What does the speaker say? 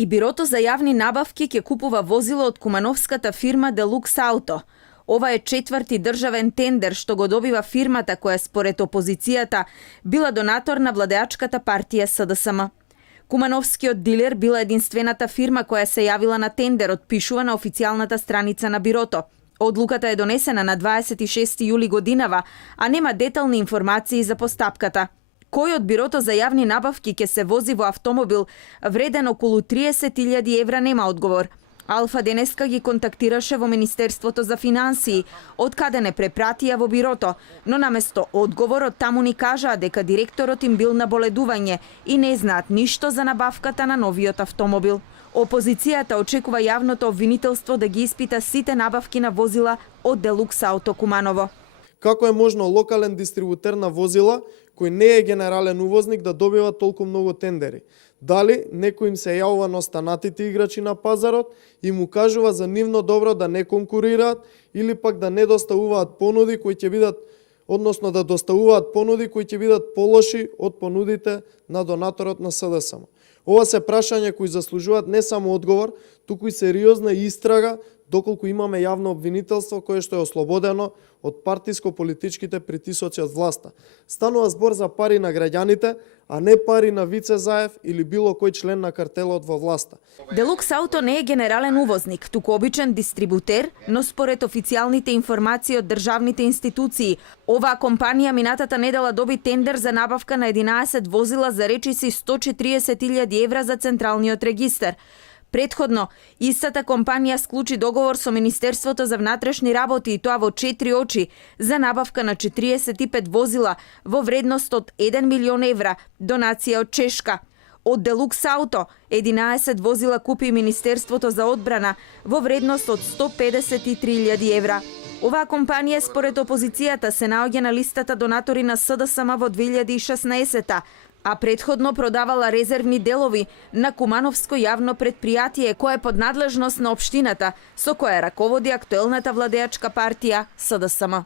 И Бирото за јавни набавки ќе купува возило од кумановската фирма Делукс Ауто. Ова е четврти државен тендер што го добива фирмата која според опозицијата била донатор на владеачката партија СДСМ. Кумановскиот дилер била единствената фирма која се јавила на тендерот, пишува на официјалната страница на Бирото. Одлуката е донесена на 26 јули годинава, а нема детални информации за постапката. Кој од Бирото за јавни набавки ќе се вози во автомобил вреден околу 30.000 евра нема одговор. Алфа денеска ги контактираше во Министерството за финансии, од каде не препратија во Бирото, но наместо одговор од таму ни кажаа дека директорот им бил на боледување и не знаат ништо за набавката на новиот автомобил. Опозицијата очекува јавното обвинителство да ги испита сите набавки на возила од Делукс Ауто Куманово. Како е можно локален дистрибутер на возила, кој не е генерален увозник, да добива толку многу тендери? Дали некој им се јавува на останатите играчи на пазарот и му кажува за нивно добро да не конкурираат или пак да не доставуваат понуди кои ќе бидат, односно да доставуваат понуди кои ќе бидат полоши од понудите на донаторот на СДСМ. Ова се прашања кои заслужуваат не само одговор, туку и сериозна истрага доколку имаме јавно обвинителство кое што е ослободено од партиско-политичките притисоци од власта. Станува збор за пари на граѓаните, а не пари на Вице Заев или било кој член на картелот во власта. Делукс Ауто не е генерален увозник, туку обичен дистрибутер, но според официјалните информации од државните институции, оваа компанија минатата недела доби тендер за набавка на 11 возила за речиси 140.000 евра за Централниот регистар. Предходно, истата компанија склучи договор со Министерството за внатрешни работи и тоа во 4 очи за набавка на 45 возила во вредност од 1 милион евра, донација од Чешка. Од Делукс Ауто 11 возила купи Министерството за одбрана во вредност од 153.000 евра. Оваа компанија според опозицијата се наоѓа на листата донатори на СДСМ во 2016, а предходно продавала резервни делови на Кумановско јавно предпријатие кое е под надлежност на општината, со која раководи актуелната владеачка партија СДСМ.